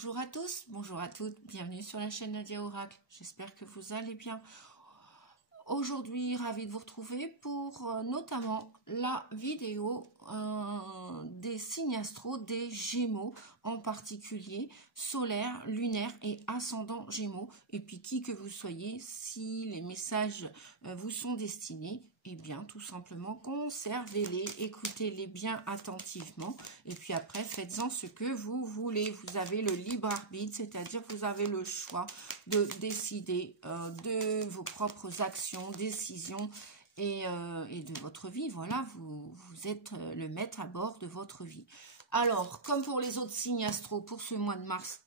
Bonjour à tous, bonjour à toutes, bienvenue sur la chaîne Nadia Oracle. J'espère que vous allez bien. Aujourd'hui, ravie de vous retrouver pour notamment la vidéo des signes astro des Gémeaux, en particulier solaire, lunaire et ascendant Gémeaux. Et puis qui que vous soyez, si les messages vous sont destinés, eh bien tout simplement conservez-les, écoutez-les bien attentivement. Et puis après, faites-en ce que vous voulez. Vous avez le libre arbitre, c'est-à-dire que vous avez le choix de décider de vos propres actions, décisions et de votre vie. Voilà, vous êtes le maître à bord de votre vie. Alors, comme pour les autres signes astro pour ce mois de mars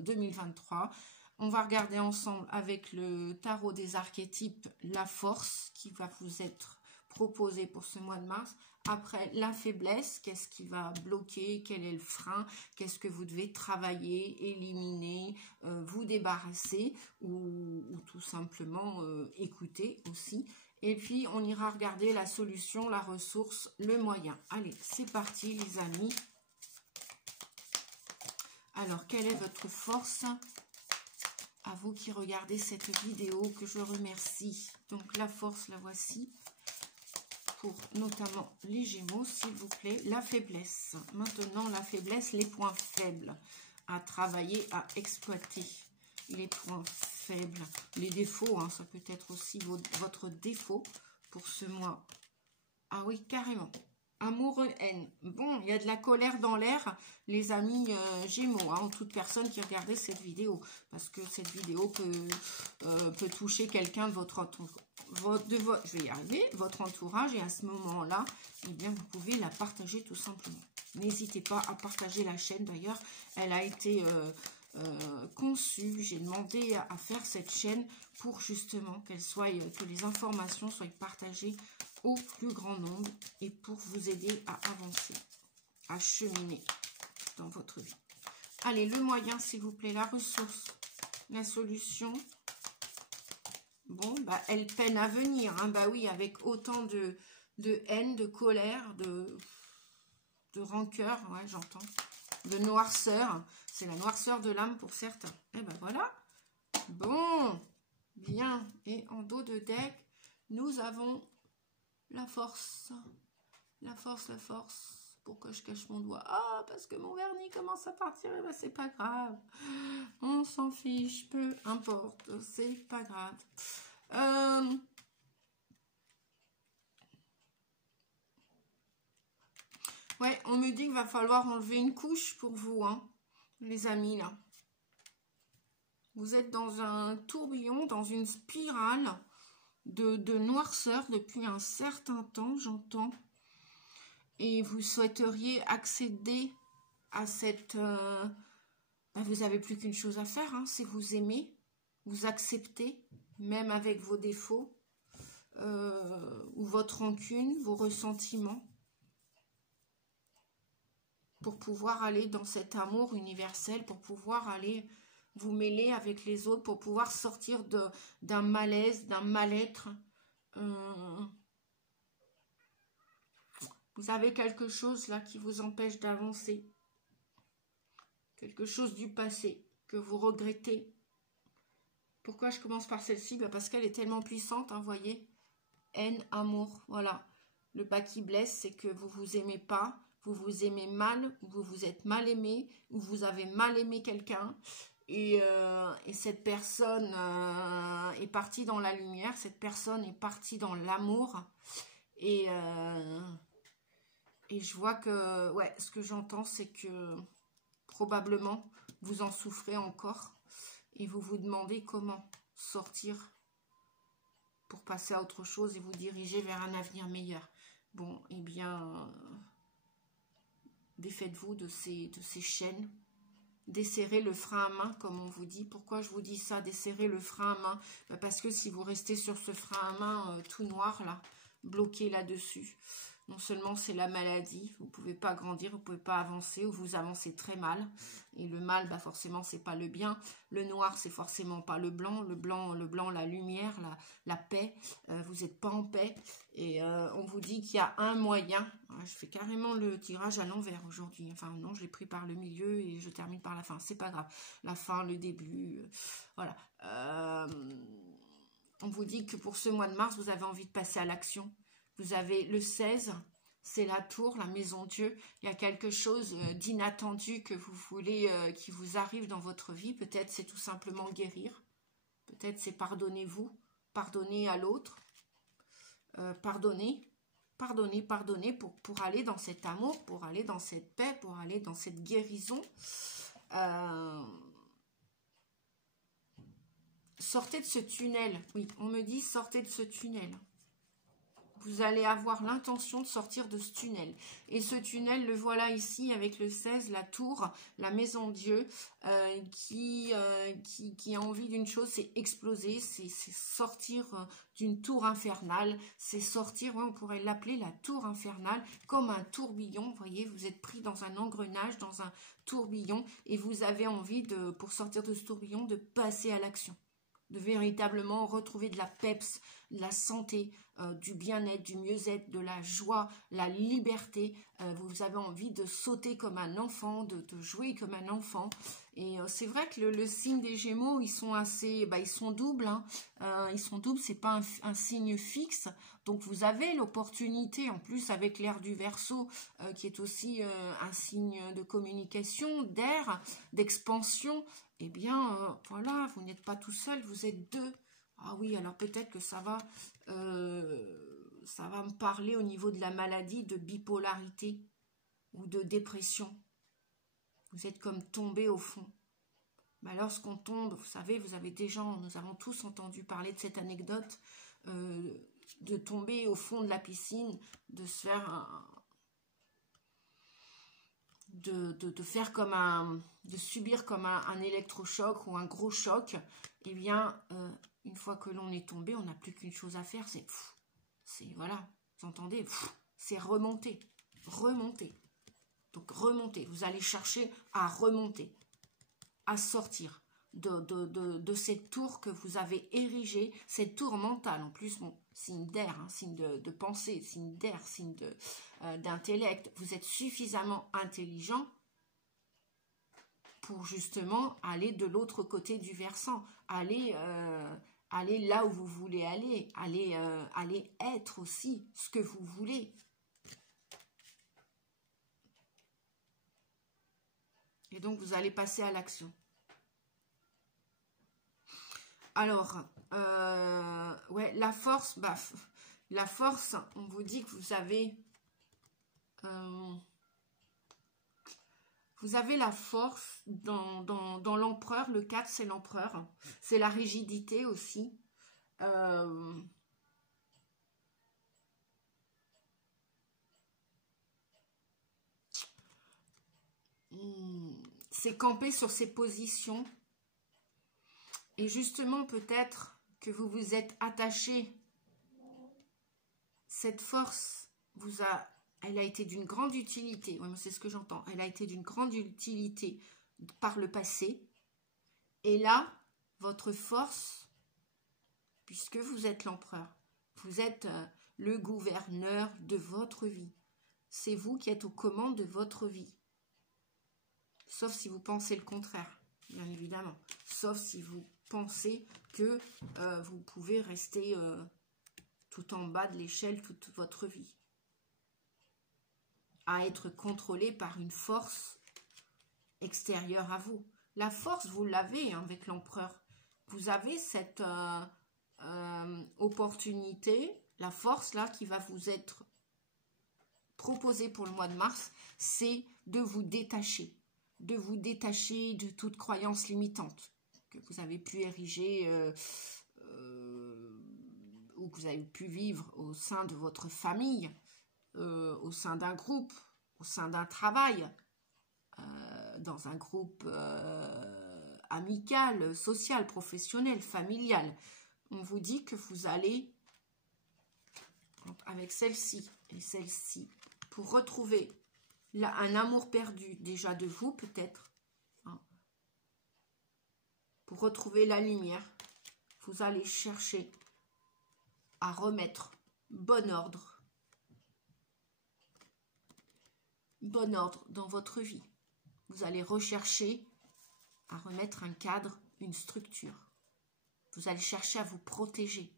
2023, on va regarder ensemble avec le tarot des archétypes la force qui va vous être proposée pour ce mois de mars. Après, la faiblesse, qu'est-ce qui va bloquer, quel est le frein, qu'est-ce que vous devez travailler, éliminer, vous débarrasser ou tout simplement écouter aussi. Et puis, on ira regarder la solution, la ressource, le moyen. Allez, c'est parti les amis. Alors, quelle est votre force ? À vous qui regardez cette vidéo, que je remercie. Donc, la force, la voici. Pour notamment les Gémeaux, s'il vous plaît, la faiblesse. Maintenant, la faiblesse, les points faibles à travailler, à exploiter. Les points faibles, les défauts, hein, ça peut être aussi votre défaut pour ce mois. Ah oui, carrément. Amour, haine. Bon, il y a de la colère dans l'air, les amis Gémeaux, hein, toute personne qui regardait cette vidéo. Parce que cette vidéo peut toucher quelqu'un de votre entourage. Je vais y arriver, votre entourage, et à ce moment-là, eh bien, vous pouvez la partager tout simplement. N'hésitez pas à partager la chaîne. D'ailleurs, elle a été conçue. J'ai demandé à faire cette chaîne pour justement que les informations soient partagées au plus grand nombre et pour vous aider à avancer, à cheminer dans votre vie. Allez, le moyen, s'il vous plaît, la ressource, la solution. Bon, bah, elle peine à venir, hein, bah oui, avec autant de haine, de colère, de rancœur, ouais, j'entends, de noirceur. C'est la noirceur de l'âme pour certains. Et ben voilà. Bon, bien. Et en dos de deck, nous avons la force. La force, la force. Pourquoi je cache mon doigt? Ah, parce que mon vernis commence à partir. Et ben c'est pas grave. On s'en fiche, peu importe. C'est pas grave. Ouais, on me dit qu'il va falloir enlever une couche pour vous, hein, les amis, là. Vous êtes dans un tourbillon, dans une spirale de noirceur depuis un certain temps, j'entends. Et vous souhaiteriez accéder à cette... vous n'avez plus qu'une chose à faire, hein, c'est vous aimer, vous accepter, même avec vos défauts, ou votre rancune, vos ressentiments, pour pouvoir aller dans cet amour universel, pour pouvoir aller vous mêler avec les autres, pour pouvoir sortir d'un malaise, d'un mal-être. Vous avez quelque chose là qui vous empêche d'avancer. Quelque chose du passé que vous regrettez. Pourquoi je commence par celle-ci? Parce qu'elle est tellement puissante, hein, vous voyez. Haine, amour, voilà. Le bas qui blesse, c'est que vous vous aimez pas, vous vous aimez mal, vous vous êtes mal aimé, ou vous avez mal aimé quelqu'un. Et cette personne est partie dans la lumière, cette personne est partie dans l'amour. Et je vois que, ouais, ce que j'entends, c'est que probablement, vous en souffrez encore. Et vous vous demandez comment sortir pour passer à autre chose et vous diriger vers un avenir meilleur. Bon, eh bien, défaites-vous de ces chaînes. Desserrez le frein à main, comme on vous dit. Pourquoi je vous dis ça, desserrer le frein à main? Parce que si vous restez sur ce frein à main tout noir, là, bloqué là-dessus, Non seulement c'est la maladie, vous ne pouvez pas grandir, vous ne pouvez pas avancer, ou vous avancez très mal. Et le mal, bah forcément, c'est pas le bien. Le noir, c'est forcément pas le blanc. Le blanc, la lumière, la paix. Vous n'êtes pas en paix. Et on vous dit qu'il y a un moyen. Je fais carrément le tirage à l'envers aujourd'hui. Enfin, non, je l'ai pris par le milieu et je termine par la fin. C'est pas grave. La fin, le début, voilà. On vous dit que pour ce mois de mars, vous avez envie de passer à l'action. Vous avez le 16, c'est la tour, la maison Dieu. Il y a quelque chose d'inattendu que vous voulez, qui vous arrive dans votre vie. Peut-être c'est tout simplement guérir. Peut-être c'est pardonnez-vous, pardonner à l'autre. Pardonner pour aller dans cet amour, pour aller dans cette paix, pour aller dans cette guérison. Sortez de ce tunnel. Oui, on me dit sortez de ce tunnel. Vous allez avoir l'intention de sortir de ce tunnel. Et ce tunnel, le voilà ici avec le 16, la tour, la maison Dieu, qui a envie d'une chose, c'est exploser, c'est sortir d'une tour infernale, c'est sortir, on pourrait l'appeler la tour infernale, comme un tourbillon. Vous voyez, vous êtes pris dans un engrenage, dans un tourbillon, et vous avez envie, pour sortir de ce tourbillon, de passer à l'action. De véritablement retrouver de la peps, de la santé, du bien-être, du mieux-être, de la joie, la liberté. Vous avez envie de sauter comme un enfant, de jouer comme un enfant. Et c'est vrai que le signe des Gémeaux, ils sont assez, ils sont doubles. Hein. Ils sont doubles, c'est pas un signe fixe. Donc vous avez l'opportunité, en plus avec l'air du Verseau, qui est aussi un signe de communication, d'air, d'expansion. Eh bien, voilà, vous n'êtes pas tout seul, vous êtes deux. Ah oui, alors peut-être que ça va me parler au niveau de la maladie de bipolarité ou de dépression. Vous êtes comme tombé au fond. Mais lorsqu'on tombe, vous savez, vous avez des gens, nous avons tous entendu parler de cette anecdote, de tomber au fond de la piscine, de se faire de subir comme un électrochoc ou un gros choc. Eh bien, une fois que l'on est tombé, on n'a plus qu'une chose à faire, c'est voilà, vous entendez, c'est remonter. Donc remonter, vous allez chercher à remonter, à sortir de cette tour que vous avez érigée, cette tour mentale. En plus, bon, signe d'air, hein, signe de pensée, signe d'air, signe d'intellect. Vous êtes suffisamment intelligent pour justement aller de l'autre côté du versant, aller là où vous voulez aller être aussi ce que vous voulez. Et donc, vous allez passer à l'action. Alors, ouais, la force, on vous dit que vous avez la force dans l'empereur. Le 4, c'est l'empereur. C'est la rigidité aussi. C'est camper sur ses positions. Et justement, peut-être que vous vous êtes attaché. Cette force elle a été d'une grande utilité. Ouais, c'est ce que j'entends. Elle a été d'une grande utilité par le passé. Et là, votre force, puisque vous êtes l'empereur, vous êtes le gouverneur de votre vie. C'est vous qui êtes aux commandes de votre vie. Sauf si vous pensez le contraire, bien évidemment. Sauf si vous pensez que vous pouvez rester tout en bas de l'échelle toute votre vie. À être contrôlé par une force extérieure à vous. La force, vous l'avez avec l'empereur. Vous avez cette opportunité, la force là qui va vous être proposée pour le mois de mars, c'est de vous détacher de toute croyance limitante que vous avez pu ériger ou que vous avez pu vivre au sein de votre famille, au sein d'un groupe, au sein d'un travail, dans un groupe amical, social, professionnel, familial. On vous dit que vous allez avec celle-ci et celle-ci, pour retrouver là, un amour perdu déjà de vous peut-être, hein. Pour retrouver la lumière, vous allez chercher à remettre bon ordre dans votre vie. Vous allez rechercher à remettre un cadre, une structure. Vous allez chercher à vous protéger.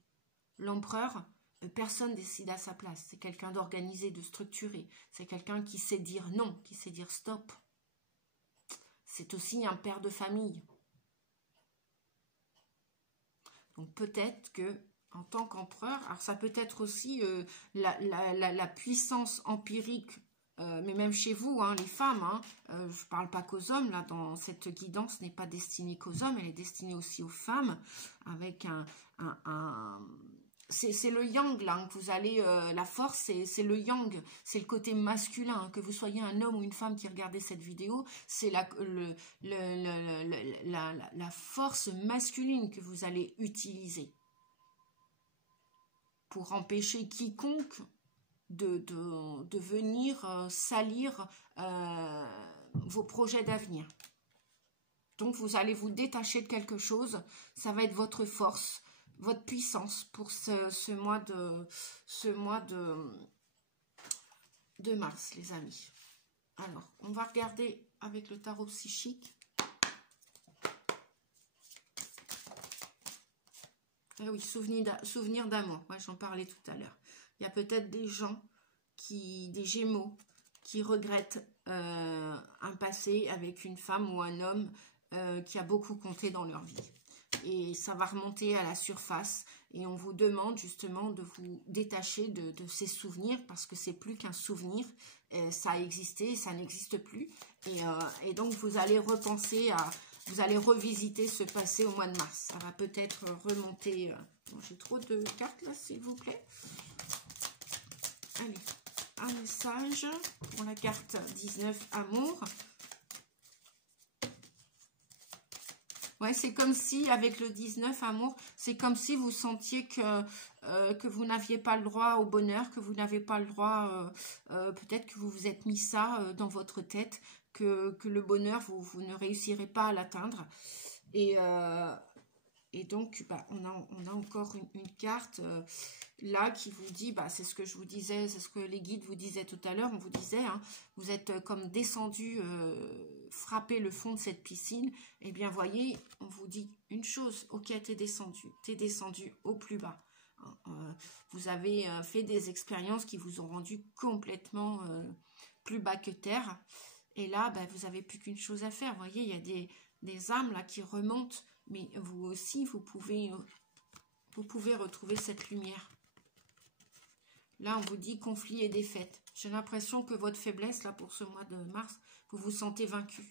L'empereur, personne décide à sa place. C'est quelqu'un d'organisé, de structuré. C'est quelqu'un qui sait dire non, qui sait dire stop. C'est aussi un père de famille. Donc peut-être que en tant qu'empereur, alors ça peut être aussi la puissance empirique, mais même chez vous, hein, les femmes, hein, je ne parle pas qu'aux hommes, là, dans cette guidance n'est pas destinée qu'aux hommes, elle est destinée aussi aux femmes, avec c'est le yang, là, que vous allez, la force, c'est le yang, c'est le côté masculin, hein, que vous soyez un homme ou une femme qui regardez cette vidéo, c'est la force masculine que vous allez utiliser pour empêcher quiconque de venir salir vos projets d'avenir. Donc vous allez vous détacher de quelque chose, ça va être votre force, votre puissance pour ce mois de mars, les amis. Alors, on va regarder avec le tarot psychique. Ah oui, souvenir d'amour, ouais, j'en parlais tout à l'heure. Il y a peut-être des gens, des Gémeaux, qui regrettent un passé avec une femme ou un homme qui a beaucoup compté dans leur vie. Et ça va remonter à la surface et on vous demande justement de vous détacher de ces souvenirs parce que c'est plus qu'un souvenir, ça a existé, ça n'existe plus. Et donc vous allez repenser vous allez revisiter ce passé au mois de mars. Ça va peut-être remonter. Bon, j'ai trop de cartes là, s'il vous plaît. Allez, un message pour la carte 19, amour. Ouais, c'est comme si, avec le 19, amour, c'est comme si vous sentiez que vous n'aviez pas le droit au bonheur, que vous n'avez pas le droit, peut-être que vous vous êtes mis ça dans votre tête, que le bonheur, vous ne réussirez pas à l'atteindre. Et donc, bah, on a encore une carte là qui vous dit, bah, c'est ce que je vous disais, c'est ce que les guides vous disaient tout à l'heure, on vous disait, hein, vous êtes comme descendu, frapper le fond de cette piscine, et bien voyez, on vous dit une chose, ok, t'es descendu au plus bas. Vous avez fait des expériences qui vous ont rendu complètement plus bas que terre, et là, bah, vous n'avez plus qu'une chose à faire, vous voyez, il y a des âmes là qui remontent, mais vous aussi, vous pouvez retrouver cette lumière. Là, on vous dit conflit et défaite. J'ai l'impression que votre faiblesse, là, pour ce mois de mars, vous vous sentez vaincu.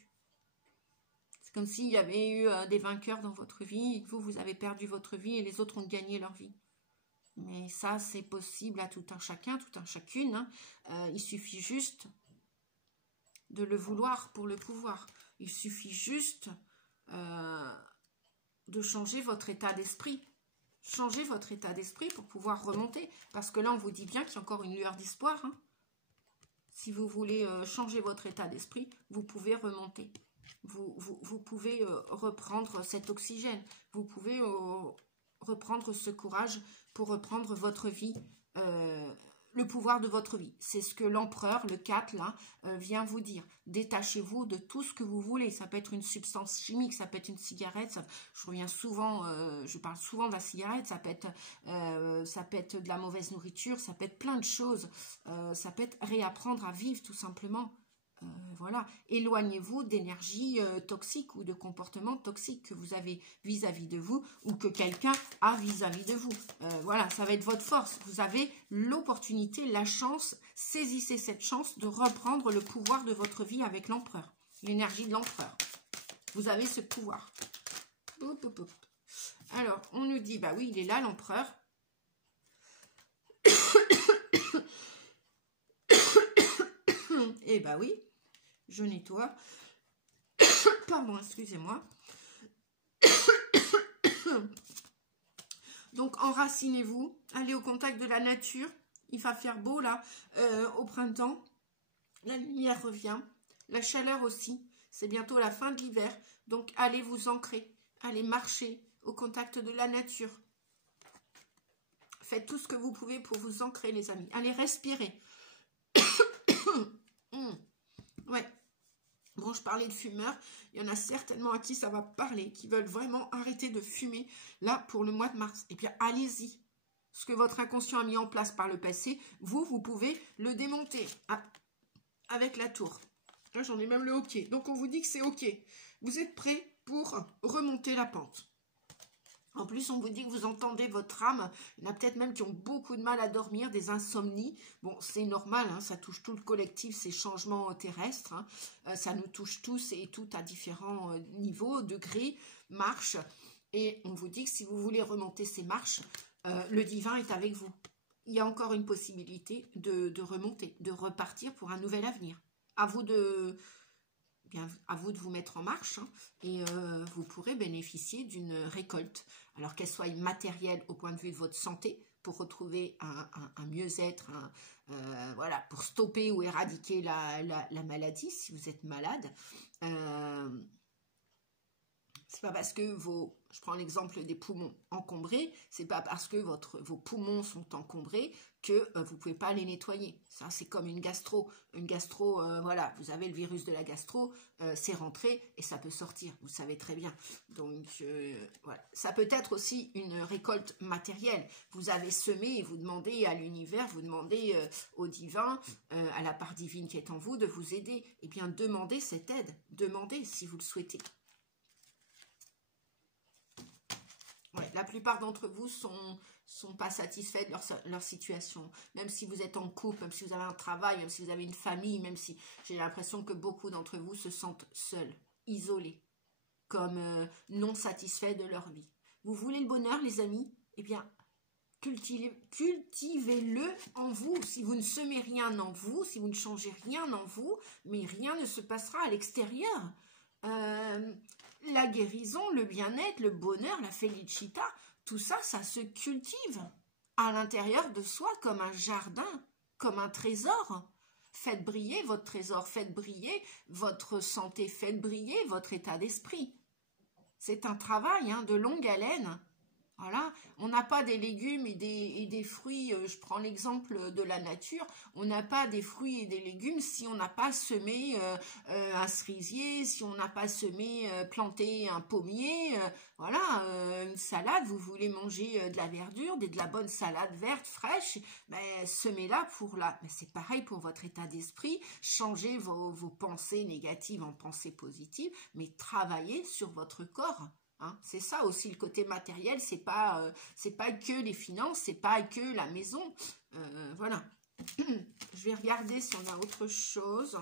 C'est comme s'il y avait eu des vainqueurs dans votre vie, et que vous avez perdu votre vie et les autres ont gagné leur vie. Mais ça, c'est possible à tout un chacun, tout un chacune. Hein. Il suffit juste de le vouloir pour le pouvoir. Il suffit juste de changer votre état d'esprit. Changez votre état d'esprit pour pouvoir remonter. Parce que là, on vous dit bien qu'il y a encore une lueur d'espoir. Hein. Si vous voulez changer votre état d'esprit, vous pouvez remonter. Vous pouvez reprendre cet oxygène. Vous pouvez reprendre ce courage pour reprendre votre vie, le pouvoir de votre vie. C'est ce que l'empereur, le 4, là, vient vous dire. Détachez-vous de tout ce que vous voulez. Ça peut être une substance chimique, ça peut être une cigarette. Je reviens souvent, je parle souvent de la cigarette. Ça peut être de la mauvaise nourriture, ça peut être plein de choses. Ça peut être réapprendre à vivre, tout simplement. Voilà, éloignez-vous d'énergie toxique ou de comportements toxiques que vous avez vis-à-vis de vous ou que quelqu'un a vis-à-vis de vous. Voilà, ça va être votre force. Vous avez l'opportunité, la chance, saisissez cette chance de reprendre le pouvoir de votre vie avec l'empereur, l'énergie de l'empereur. Vous avez ce pouvoir. Alors, on nous dit, bah oui, il est là l'empereur. Et bah oui. Je nettoie. Pardon, excusez-moi. Donc, enracinez-vous. Allez au contact de la nature. Il va faire beau là au printemps. La lumière revient. La chaleur aussi. C'est bientôt la fin de l'hiver. Donc allez vous ancrer. Allez marcher au contact de la nature. Faites tout ce que vous pouvez pour vous ancrer, les amis. Allez respirer. Ouais. Bon, je parlais de fumeurs. Il y en a certainement à qui ça va parler, qui veulent vraiment arrêter de fumer, là, pour le mois de mars. Et bien, allez-y. Ce que votre inconscient a mis en place par le passé, vous pouvez le démonter avec la tour. Là, j'en ai même le OK. Donc, on vous dit que c'est OK. Vous êtes prêts pour remonter la pente. En plus, on vous dit que vous entendez votre âme. Il y en a peut-être même qui ont beaucoup de mal à dormir, des insomnies. Bon, c'est normal, hein, ça touche tout le collectif, ces changements terrestres. Hein. Ça nous touche tous et toutes à différents niveaux, degrés, marches. Et on vous dit que si vous voulez remonter ces marches, le divin est avec vous. Il y a encore une possibilité de remonter, de repartir pour un nouvel avenir. À vous de... Bien, à vous de vous mettre en marche hein, et vous pourrez bénéficier d'une récolte. Alors qu'elle soit matérielle au point de vue de votre santé, pour retrouver un mieux-être, voilà, pour stopper ou éradiquer la maladie si vous êtes malade. C'est pas parce que je prends l'exemple des poumons encombrés, c'est pas parce que vos poumons sont encombrés que vous pouvez pas les nettoyer. Ça, c'est comme une gastro. Une gastro, voilà, vous avez le virus de la gastro, c'est rentré et ça peut sortir, vous savez très bien. Donc, voilà. Ça peut être aussi une récolte matérielle. Vous avez semé et vous demandez à l'univers, vous demandez au divin, à la part divine qui est en vous, de vous aider. Eh bien, demandez cette aide. Demandez si vous le souhaitez. Ouais, la plupart d'entre vous sont pas satisfaits de leur situation. Même si vous êtes en couple, même si vous avez un travail, même si vous avez une famille, même si j'ai l'impression que beaucoup d'entre vous se sentent seuls, isolés, comme non satisfaits de leur vie. Vous voulez le bonheur, les amis? Eh bien, cultivez-le en vous. Si vous ne semez rien en vous, si vous ne changez rien en vous, mais rien ne se passera à l'extérieur. La guérison, le bien-être, le bonheur, la felicità, tout ça, ça se cultive à l'intérieur de soi comme un jardin, comme un trésor. Faites briller votre trésor, faites briller votre santé, faites briller votre état d'esprit. C'est un travail de longue haleine. Voilà, on n'a pas des légumes et des fruits, je prends l'exemple de la nature, on n'a pas des fruits et des légumes si on n'a pas semé un cerisier, si on n'a pas semé, planté un pommier, voilà, une salade, vous voulez manger de la verdure, de la bonne salade verte, fraîche, ben, semez-la pour la... Ben, c'est pareil pour votre état d'esprit, changez vos pensées négatives en pensées positives, mais travaillez sur votre corps. Hein, c'est ça aussi le côté matériel, c'est pas que les finances, c'est pas que la maison, voilà. Je vais regarder si on a autre chose.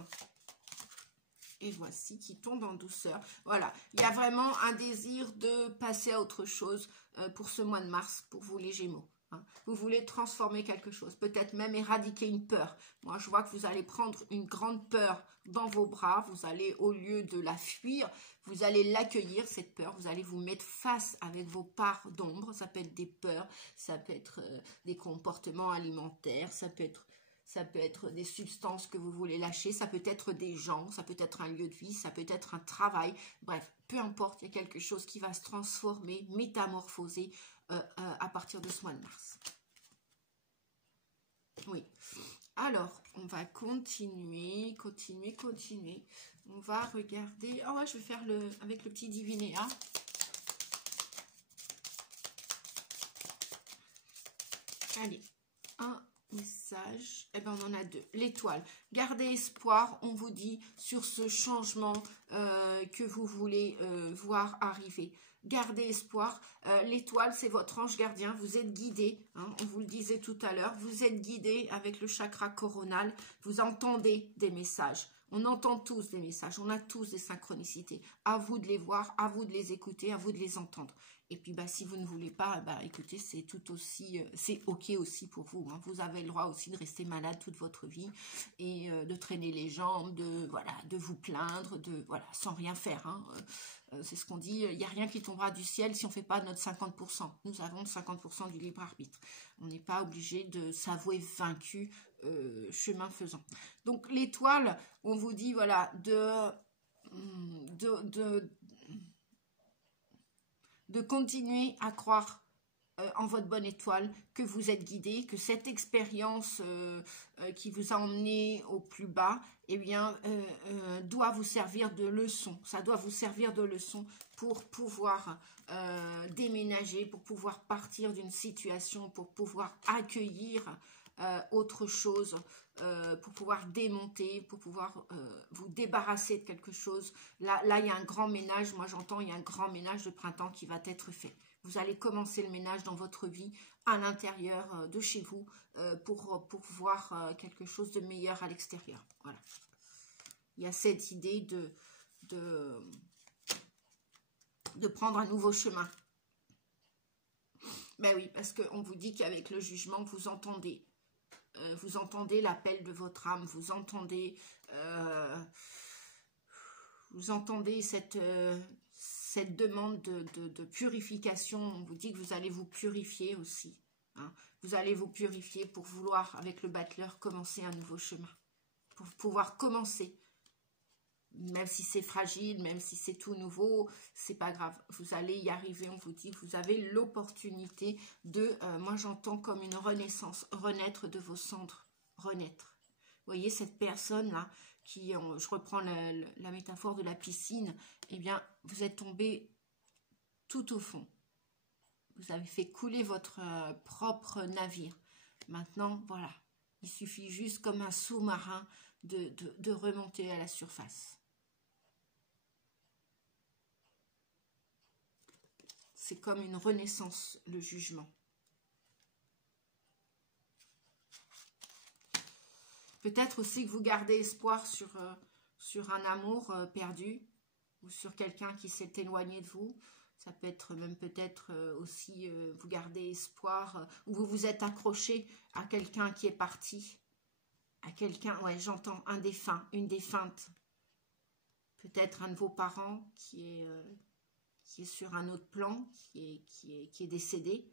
Et voici qui tombe en douceur. Voilà, il y a vraiment un désir de passer à autre chose pour ce mois de mars, pour vous les Gémeaux. Vous voulez transformer quelque chose, peut-être même éradiquer une peur. Moi, je vois que vous allez prendre une grande peur dans vos bras. Vous allez, au lieu de la fuir, vous allez l'accueillir, cette peur. Vous allez vous mettre face avec vos parts d'ombre. Ça peut être des peurs, ça peut être des comportements alimentaires, ça peut être des substances que vous voulez lâcher, ça peut être des gens, ça peut être un lieu de vie, ça peut être un travail. Bref, peu importe, il y a quelque chose qui va se transformer, métamorphoser à partir de ce mois de mars. Oui. Alors, on va continuer. On va regarder. Ah ouais, je vais faire avec le petit divinéa. Allez, un message. Eh ben, on en a deux. L'étoile. Gardez espoir, on vous dit, sur ce changement que vous voulez voir arriver. Gardez espoir. L'étoile, c'est votre ange gardien. Vous êtes guidé. Hein, on vous le disait tout à l'heure. Vous êtes guidé avec le chakra coronal. Vous entendez des messages. On entend tous des messages. On a tous des synchronicités. À vous de les voir, à vous de les écouter, à vous de les entendre. Et puis, bah, si vous ne voulez pas, bah, écoutez, c'est tout aussi, c'est ok aussi pour vous. Hein. Vous avez le droit aussi de rester malade toute votre vie et de traîner les jambes, voilà, de vous plaindre, voilà, sans rien faire. Hein. C'est ce qu'on dit, il n'y a rien qui tombera du ciel si on ne fait pas notre 50%. Nous avons 50% du libre arbitre. On n'est pas obligé de s'avouer vaincu chemin faisant. Donc l'étoile, on vous dit, voilà, de continuer à croire en votre bonne étoile, que vous êtes guidé, que cette expérience qui vous a emmené au plus bas, eh bien, doit vous servir de leçon. Ça doit vous servir de leçon pour pouvoir déménager, pour pouvoir partir d'une situation, pour pouvoir accueillir autre chose, pour pouvoir démonter, pour pouvoir vous débarrasser de quelque chose. Là, il y a un grand ménage, moi j'entends, il y a un grand ménage de printemps qui va être fait. Vous allez commencer le ménage dans votre vie, à l'intérieur de chez vous, pour voir quelque chose de meilleur à l'extérieur. Voilà. Il y a cette idée de prendre un nouveau chemin. Ben oui, parce qu'on vous dit qu'avec le jugement, vous entendez l'appel de votre âme, vous entendez cette demande de purification. On vous dit que vous allez vous purifier aussi. Hein. Vous allez vous purifier pour vouloir, avec le battleur, commencer un nouveau chemin. Pour pouvoir commencer. Même si c'est fragile, même si c'est tout nouveau, c'est pas grave. Vous allez y arriver, on vous dit. Vous avez l'opportunité de, moi j'entends comme une renaissance, renaître de vos cendres. Renaître. Vous voyez cette personne-là, je reprends la métaphore de la piscine, eh bien, vous êtes tombé tout au fond. Vous avez fait couler votre propre navire. Maintenant, voilà, il suffit juste comme un sous-marin de remonter à la surface. C'est comme une renaissance, le jugement. Peut-être aussi que vous gardez espoir sur un amour perdu ou sur quelqu'un qui s'est éloigné de vous. Ça peut être même peut-être aussi vous gardez espoir ou vous vous êtes accroché à quelqu'un qui est parti. À quelqu'un, ouais, j'entends un défunt, une défunte. Peut-être un de vos parents qui est sur un autre plan, qui est décédé.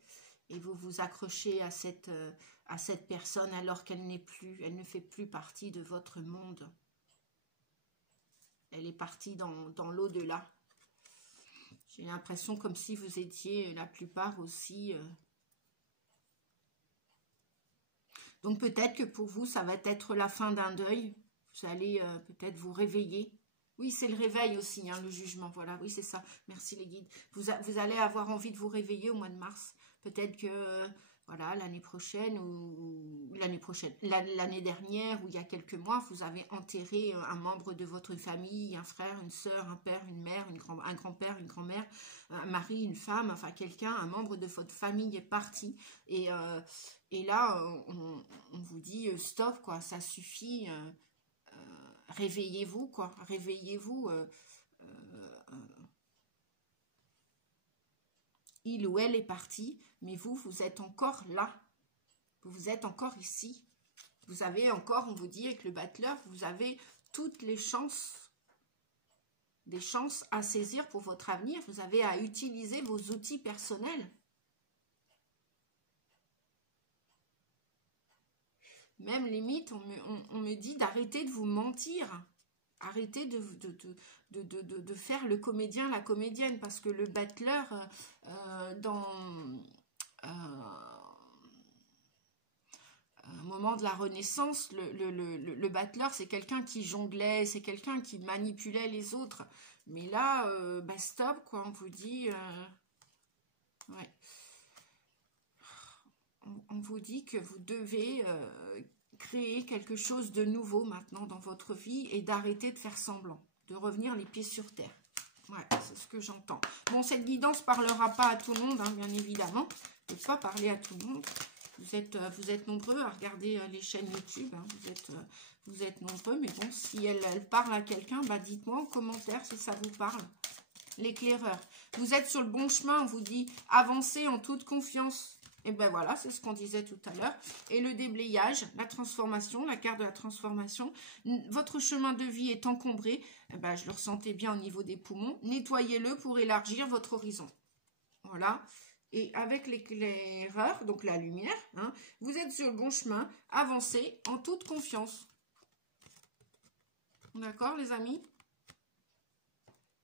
Et vous vous accrochez à cette personne alors qu'elle elle ne fait plus partie de votre monde. Elle est partie dans l'au-delà. J'ai l'impression comme si vous étiez la plupart aussi. Donc peut-être que pour vous, ça va être la fin d'un deuil. Vous allez peut-être vous réveiller. Oui, c'est le réveil aussi, hein, le jugement. Voilà, oui, c'est ça. Merci les guides. Vous allez avoir envie de vous réveiller au mois de mars. Peut-être que, voilà, l'année prochaine ou l'année dernière ou il y a quelques mois, vous avez enterré un membre de votre famille, un frère, une sœur, un père, une mère, un grand-père, une grand-mère, un mari, une femme, enfin quelqu'un, un membre de votre famille est parti. Et là, on vous dit stop, quoi, ça suffit. Réveillez-vous, quoi. Réveillez-vous. Il ou elle est parti, mais vous êtes encore là. Vous êtes encore ici. Vous avez encore, on vous dit, avec le battleur, vous avez toutes les chances, des chances à saisir pour votre avenir. Vous avez à utiliser vos outils personnels. Même limite, on me dit d'arrêter de vous mentir. Arrêtez de faire le comédien, la comédienne. Parce que le battleur, au moment de la Renaissance, le battleur, c'est quelqu'un qui jonglait, c'est quelqu'un qui manipulait les autres. Mais là, bah stop, quoi, on vous dit... ouais. On vous dit que vous devez créer quelque chose de nouveau maintenant dans votre vie et d'arrêter de faire semblant, de revenir les pieds sur terre. Ouais, c'est ce que j'entends. Bon, cette guidance ne parlera pas à tout le monde, hein, bien évidemment. Ne peut pas parler à tout le monde. Vous êtes nombreux à regarder les chaînes YouTube. Hein. Vous êtes nombreux, mais bon, si elle parle à quelqu'un, bah dites-moi en commentaire si ça vous parle. l'éclaireur. Vous êtes sur le bon chemin, on vous dit avancez en toute confiance. Et ben voilà, c'est ce qu'on disait tout à l'heure. Et le déblayage, la transformation, la carte de la transformation. Votre chemin de vie est encombré. Eh ben, je le ressentais bien au niveau des poumons. Nettoyez-le pour élargir votre horizon. Voilà. Et avec l'éclaireur, donc la lumière, hein, vous êtes sur le bon chemin. Avancez en toute confiance. D'accord, les amis?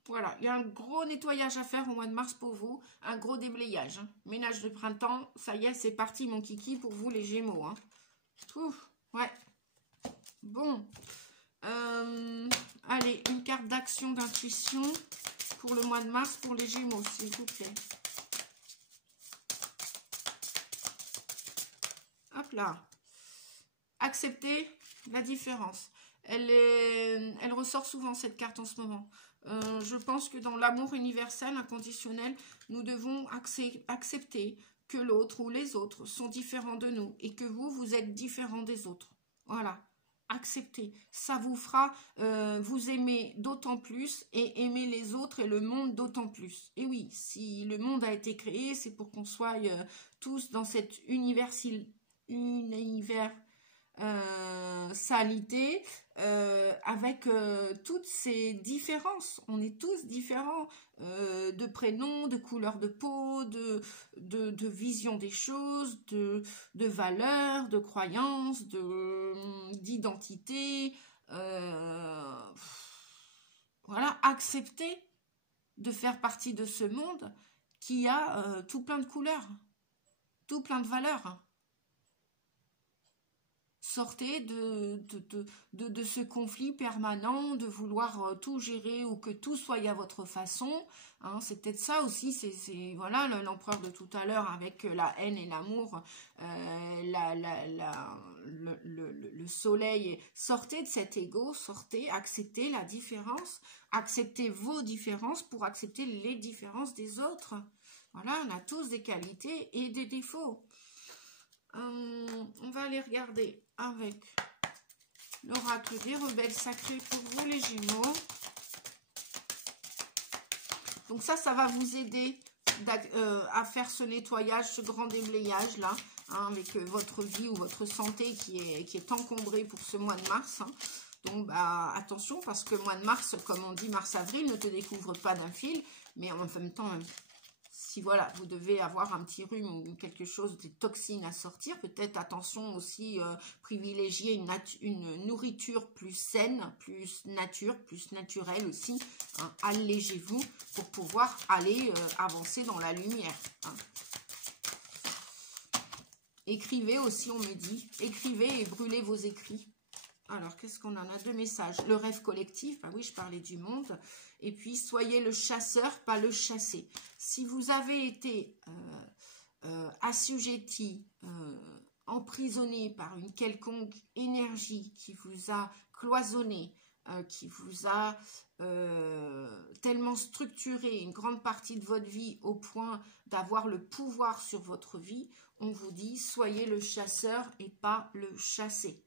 Voilà, il y a un gros nettoyage à faire au mois de mars pour vous, un gros déblayage. Hein. Ménage de printemps, ça y est, c'est parti mon kiki pour vous les Gémeaux. Hein. Ouf, ouais. Bon, allez, une carte d'action, d'intuition pour le mois de mars pour les Gémeaux, s'il vous plaît. Hop là. Accepter la différence. Elle ressort souvent cette carte en ce moment. Je pense que dans l'amour universel, inconditionnel, nous devons accepter que l'autre ou les autres sont différents de nous et que vous êtes différents des autres. Voilà, acceptez. Ça vous fera vous aimer d'autant plus et aimer les autres et le monde d'autant plus. Et oui, si le monde a été créé, c'est pour qu'on soit tous dans cet universalité avec toutes ces différences. On est tous différents de prénoms, de couleur de peau, de vision des choses, de valeurs, de croyances, d'identité. Voilà, accepter de faire partie de ce monde qui a tout plein de couleurs, tout plein de valeurs. Sortez de ce conflit permanent, de vouloir tout gérer ou que tout soit à votre façon. Hein, c'est peut-être ça aussi, c'est voilà l'empereur de tout à l'heure avec la haine et l'amour, le soleil. Sortez de cet ego, sortez, acceptez la différence, acceptez vos différences pour accepter les différences des autres. Voilà, on a tous des qualités et des défauts. On va aller regarder avec l'oracle des rebelles sacrés pour vous les Gémeaux. Donc ça va vous aider à faire ce nettoyage, ce grand déblayage là, hein, avec votre vie ou votre santé qui est encombrée pour ce mois de mars. Hein. Donc bah, attention parce que le mois de mars, comme on dit mars-avril, ne te découvre pas d'un fil, mais en même temps... Si voilà, vous devez avoir un petit rhume ou quelque chose, des toxines à sortir, peut-être attention aussi, privilégier une nourriture plus saine, plus naturelle aussi. Hein, allégez-vous pour pouvoir aller avancer dans la lumière. Hein. Écrivez aussi, on me dit. Écrivez et brûlez vos écrits. Alors, qu'est-ce qu'on en a? 2 messages. Le rêve collectif, bah oui, je parlais du monde. Et puis, soyez le chasseur, pas le chassé. Si vous avez été assujetti, emprisonné par une quelconque énergie qui vous a cloisonné, qui vous a tellement structuré une grande partie de votre vie au point d'avoir le pouvoir sur votre vie, on vous dit, soyez le chasseur et pas le chassé.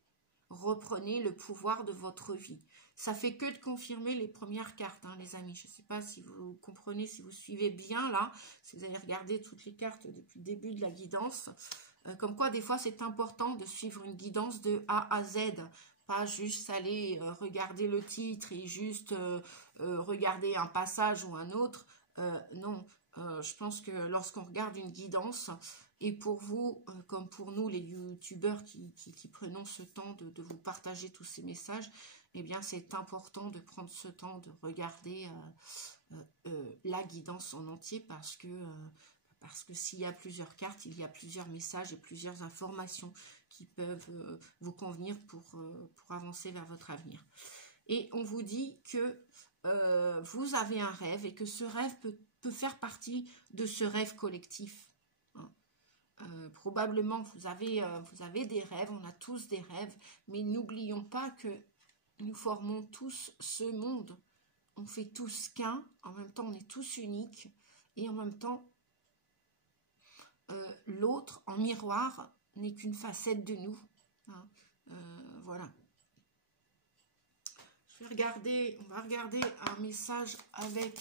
Reprenez le pouvoir de votre vie. Ça fait que de confirmer les premières cartes, hein, les amis. Je ne sais pas si vous comprenez, si vous suivez bien là, si vous avez regardé toutes les cartes depuis le début de la guidance. Comme quoi, des fois, c'est important de suivre une guidance de A à Z. Pas juste aller regarder le titre et juste regarder un passage ou un autre. Non, je pense que lorsqu'on regarde une guidance... Et pour vous, comme pour nous, les youtubeurs qui prenons ce temps de vous partager tous ces messages, eh bien, c'est important de prendre ce temps de regarder la guidance en entier parce que s'il y a plusieurs cartes, il y a plusieurs messages et plusieurs informations qui peuvent vous convenir pour avancer vers votre avenir. Et on vous dit que vous avez un rêve et que ce rêve peut faire partie de ce rêve collectif. Probablement vous avez des rêves, on a tous des rêves, mais n'oublions pas que nous formons tous ce monde. On fait tous qu'un, en même temps on est tous uniques, et en même temps l'autre en miroir n'est qu'une facette de nous. Hein. Voilà. On va regarder un message avec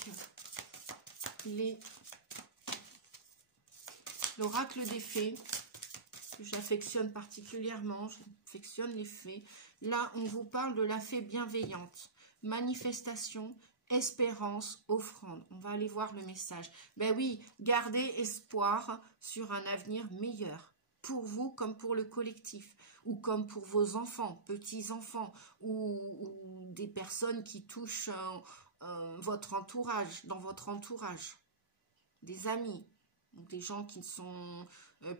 l'oracle des fées, que j'affectionne particulièrement. J'affectionne les fées. Là, on vous parle de la fée bienveillante. Manifestation, espérance, offrande. On va aller voir le message. Ben oui, gardez espoir sur un avenir meilleur. Pour vous comme pour le collectif. Ou comme pour vos enfants, petits-enfants. Ou des personnes qui touchent votre entourage, dans votre entourage. Des amis. Ou des gens qui ne sont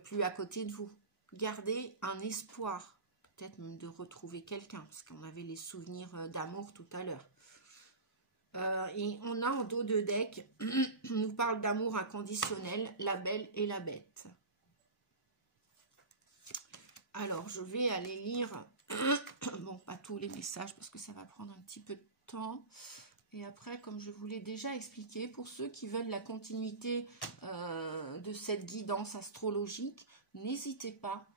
plus à côté de vous. Gardez un espoir. Peut-être même de retrouver quelqu'un. Parce qu'on avait les souvenirs d'amour tout à l'heure. Et on a en dos de deck, on nous parle d'amour inconditionnel, la belle et la bête. Alors, je vais aller lire, bon, pas tous les messages parce que ça va prendre un petit peu de temps. Et après, comme je vous l'ai déjà expliqué, pour ceux qui veulent la continuité de cette guidance astrologique, n'hésitez pas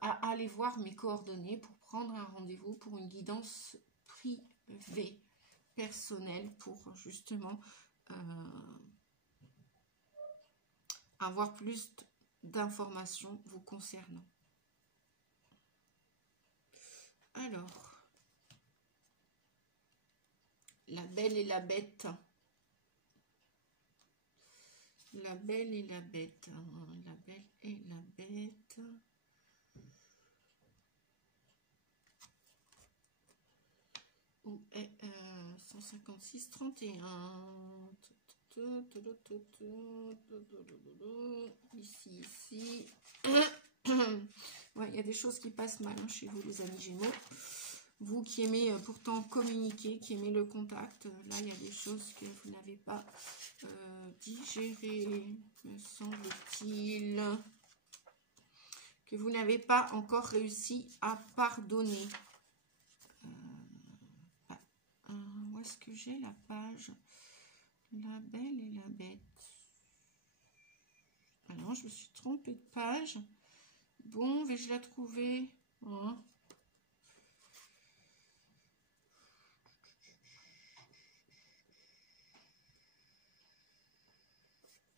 à aller voir mes coordonnées pour prendre un rendez-vous pour une guidance privée, personnelle, pour justement avoir plus d'informations vous concernant. Alors, la belle et la bête. La belle et la bête. La belle et la bête. Où est 156, 31. Ici. Ouais, il y a des choses qui passent mal hein, chez vous, les amis Gémeaux. Vous qui aimez pourtant communiquer, qui aimez le contact, là, il y a des choses que vous n'avez pas digérées, me semble-t-il. Que vous n'avez pas encore réussi à pardonner. Où est-ce que j'ai la page? La belle et la bête. Ah non, je me suis trompée de page. Bon, vais-je la trouver? Hein?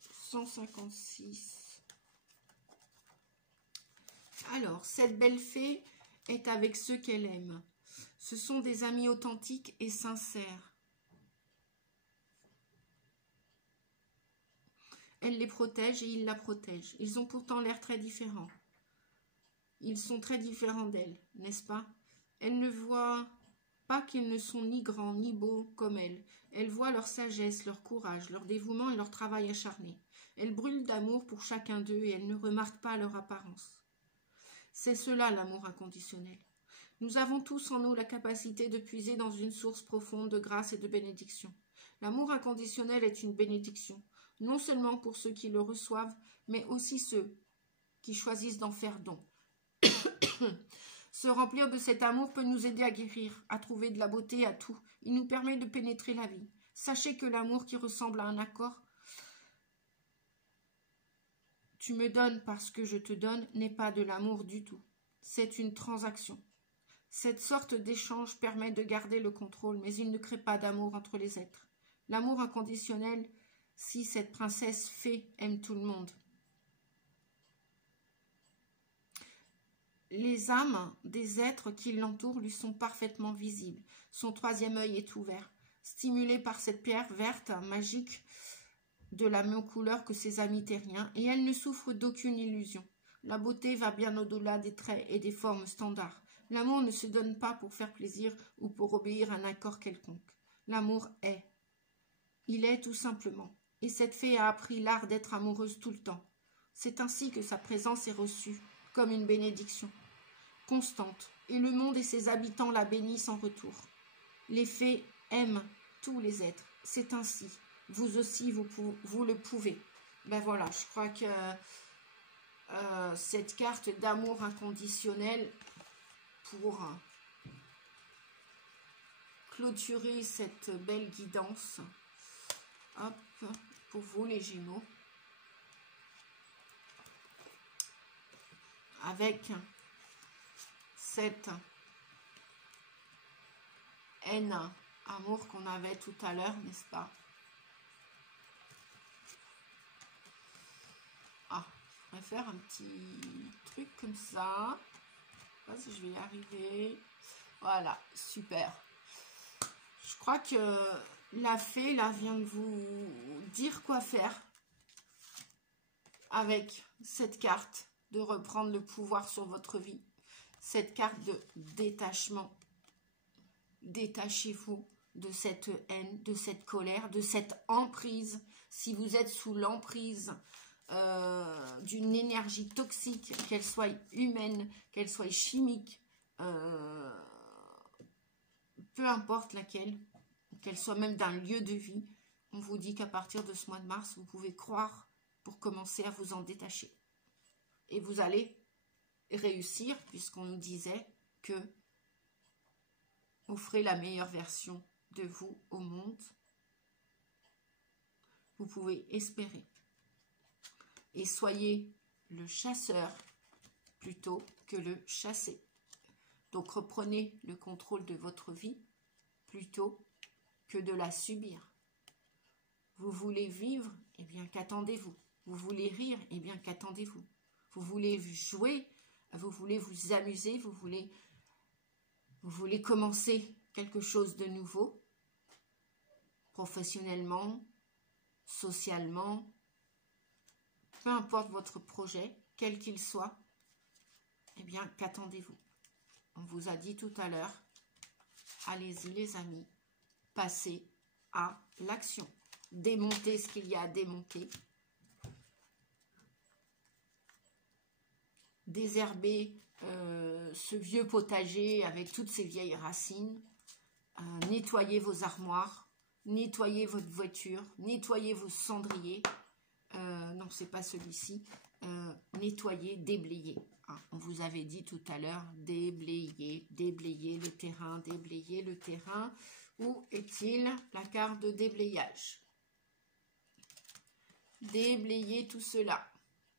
« 156. Alors, cette belle fée est avec ceux qu'elle aime. Ce sont des amis authentiques et sincères. Elle les protège et il la protège. Ils ont pourtant l'air très différents. Ils sont très différents d'elle, n'est-ce pas? Elle ne voit pas qu'ils ne sont ni grands ni beaux comme elle. Elle voit leur sagesse, leur courage, leur dévouement et leur travail acharné. Elle brûle d'amour pour chacun d'eux et elle ne remarque pas leur apparence. C'est cela l'amour inconditionnel. Nous avons tous en nous la capacité de puiser dans une source profonde de grâce et de bénédiction. L'amour inconditionnel est une bénédiction, non seulement pour ceux qui le reçoivent, mais aussi ceux qui choisissent d'en faire don. Se remplir de cet amour peut nous aider à guérir, à trouver de la beauté à tout. Il nous permet de pénétrer la vie. Sachez que l'amour qui ressemble à un accord, tu me donnes parce que je te donne, n'est pas de l'amour du tout. C'est une transaction. Cette sorte d'échange permet de garder le contrôle, mais il ne crée pas d'amour entre les êtres. L'amour inconditionnel, si cette princesse fée aime tout le monde. Les âmes des êtres qui l'entourent lui sont parfaitement visibles. Son troisième œil est ouvert, stimulé par cette pierre verte, magique, de la même couleur que ses amis terriens, et elle ne souffre d'aucune illusion. La beauté va bien au-delà des traits et des formes standards. L'amour ne se donne pas pour faire plaisir ou pour obéir à un accord quelconque. L'amour est. Il est tout simplement. Et cette fée a appris l'art d'être amoureuse tout le temps. C'est ainsi que sa présence est reçue comme une bénédiction constante, et le monde et ses habitants la bénissent en retour. Les fées aiment tous les êtres. C'est ainsi. Vous aussi, vous le pouvez. Ben voilà, je crois que cette carte d'amour inconditionnel pour clôturer cette belle guidance. Hop, pour vous les Gémeaux. Avec cette haine, amour qu'on avait tout à l'heure, n'est-ce pas? vais faire un petit truc comme ça. Je sais pas si je vais y arriver. Voilà, super. Je crois que la fée, là, vient de vous dire quoi faire avec cette carte de reprendre le pouvoir sur votre vie. Cette carte de détachement. Détachez-vous de cette haine, de cette colère, de cette emprise. Si vous êtes sous l'emprise d'une énergie toxique, qu'elle soit humaine, qu'elle soit chimique, peu importe laquelle, qu'elle soit même d'un lieu de vie, on vous dit qu'à partir de ce mois de mars, vous pouvez croire pour commencer à vous en détacher. Et vous allez réussir, puisqu'on nous disait que offrez la meilleure version de vous au monde. Vous pouvez espérer. Et soyez le chasseur plutôt que le chassé. Donc reprenez le contrôle de votre vie plutôt que de la subir. Vous voulez vivre, eh bien qu'attendez-vous? Vous voulez rire, eh bien qu'attendez-vous? Vous voulez jouer, vous voulez vous amuser, vous voulez commencer quelque chose de nouveau, professionnellement, socialement, peu importe votre projet, quel qu'il soit, eh bien qu'attendez-vous? On vous a dit tout à l'heure, allez-y les amis, passez à l'action. Démontez ce qu'il y a à démonter. Désherbez ce vieux potager avec toutes ces vieilles racines. Nettoyez vos armoires. Nettoyez votre voiture. Nettoyez vos cendriers. Non, c'est pas celui-ci. Nettoyez, déblayez. Hein, on vous avait dit tout à l'heure, déblayer, déblayer le terrain, déblayer le terrain. Où est-il la carte de déblayage? Déblayez tout cela.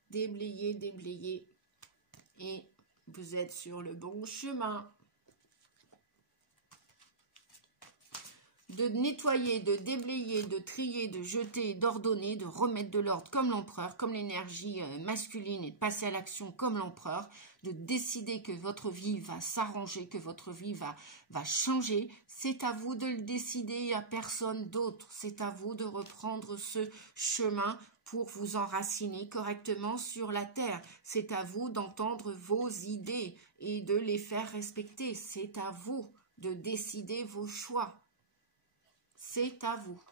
Déblayer, déblayer. Et vous êtes sur le bon chemin. De nettoyer, de déblayer, de trier, de jeter, d'ordonner, de remettre de l'ordre comme l'empereur, comme l'énergie masculine, et de passer à l'action comme l'empereur, de décider que votre vie va s'arranger, que votre vie va changer. C'est à vous de le décider, à personne d'autre. C'est à vous de reprendre ce chemin pour vous enraciner correctement sur la terre. C'est à vous d'entendre vos idées et de les faire respecter. C'est à vous de décider vos choix. C'est à vous.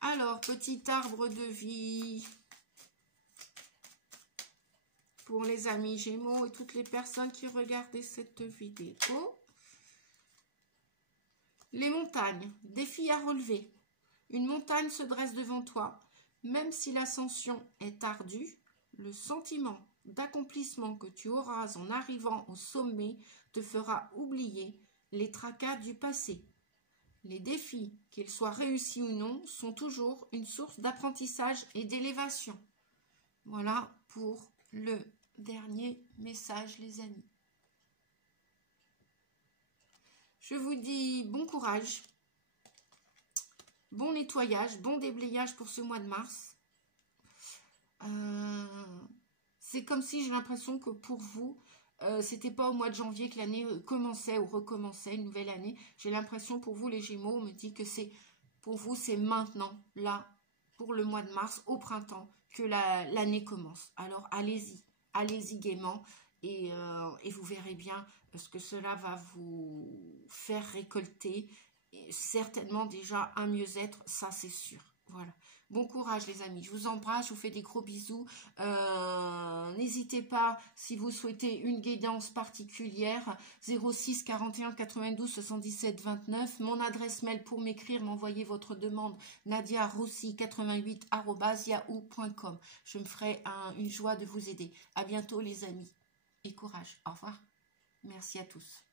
Alors, petit arbre de vie pour les amis Gémeaux et toutes les personnes qui regardaient cette vidéo. Les montagnes, défi à relever. Une montagne se dresse devant toi. Même si l'ascension est ardue, le sentiment d'accomplissement que tu auras en arrivant au sommet te fera oublier les tracas du passé. Les défis, qu'ils soient réussis ou non, sont toujours une source d'apprentissage et d'élévation. Voilà pour le dernier message, les amis. Je vous dis bon courage, bon nettoyage, bon déblayage pour ce mois de mars. C'est comme si j'ai l'impression que pour vous, c'était pas au mois de janvier que l'année commençait ou recommençait, une nouvelle année. J'ai l'impression pour vous les Gémeaux, on me dit que c'est pour vous c'est maintenant, là, pour le mois de mars, au printemps, que l'année commence. Alors allez-y, allez-y gaiement et vous verrez bien ce que cela va vous faire récolter. Et certainement déjà un mieux-être, ça c'est sûr. Voilà. Bon courage les amis, je vous embrasse, je vous fais des gros bisous. N'hésitez pas, si vous souhaitez une guidance particulière, 06 41 92 77 29. Mon adresse mail pour m'écrire, m'envoyer votre demande, nadiarossi88@yahoo.com. Je me ferai une joie de vous aider. À bientôt les amis et courage. Au revoir. Merci à tous.